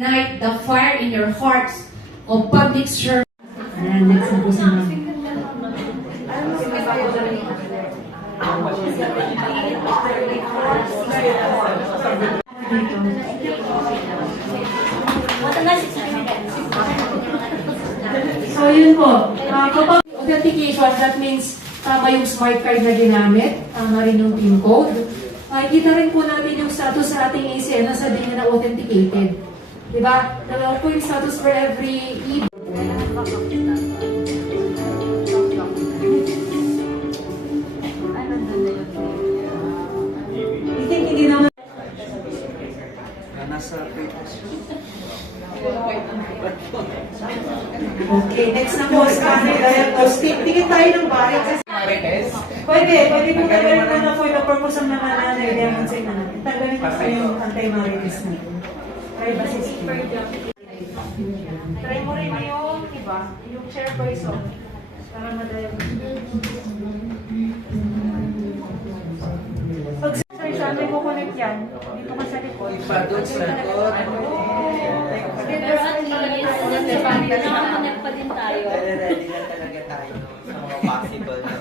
ignite the fire in your hearts of public service. Ayan, next na po sa mga. So yun po, kapag authentication, that means tama yung smart card na ginamit, tama rin yung PIN code. Kita rin po natin yung status sa ating ACN na sabihin na authenticated. Diba? Dalawa po yung status for every hindi naman. Okay, next na po, scanner director. Tingin tayo ng bayad. Pwede po tagalin mo na for the purpose of naman na i-demonstrate na natin. Tagalin mo sa yung anti-marites na. Privacy scheme. Try mo rin yung iba, yung chairperson. Para madaya. Pag sir, sabi mo connect yan, dito ka sa likod. Ipadot sa likod. Pero at least, nakakonect pa din tayo. Ready na talaga tayo sa mga possible na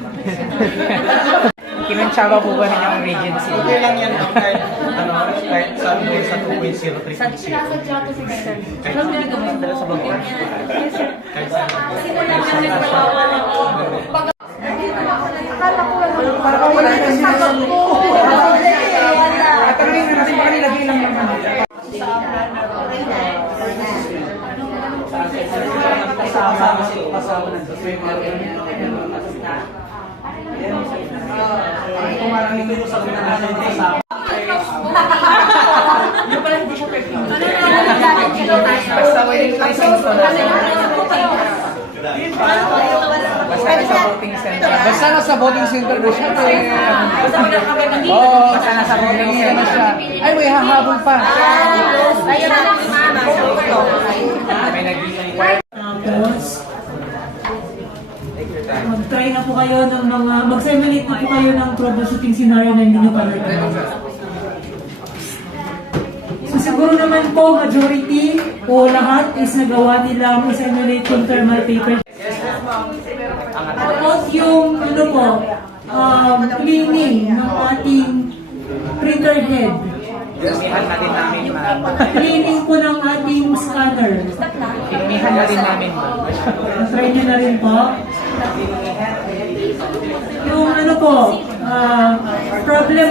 Kinuntsaba po ba ninyong Regency? Okay lang yan, kahit sa 2.0, 3.0. Sinasadya ko si Sir. Kahit sa bagay. Kahit sa Sino lang ang nagpapawala ko? Para wala na sila sa luto. At ang rin natin baka nilagay lang naman. Kasama na kung parang ito yung sabi na natin kasama. Yung pala hindi siya perfect. Basta wedding license ko na. Basta nasa voting center. Basta nasa voting center na siya. Oo, basta nasa voting center na siya. Ay, may hahabol pa. Ayun na lang, mama. May nag-inquire. Tapos, mag-try na po kayo ng mga, mag-simulate na po kayo ng troubleshooting scenario na hindi nyo pa nagawa. So siguro naman po, majority o lahat is nagawa nila mag-simulate yung thermal paper. About yung, ano po, cleaning ng ating printer head. Pirmihan na din namin, ma'am. Cleaning po ng ating scanner. Pirmihan na din namin, ma'am. Try nyo na rin po. Yung ano po, problem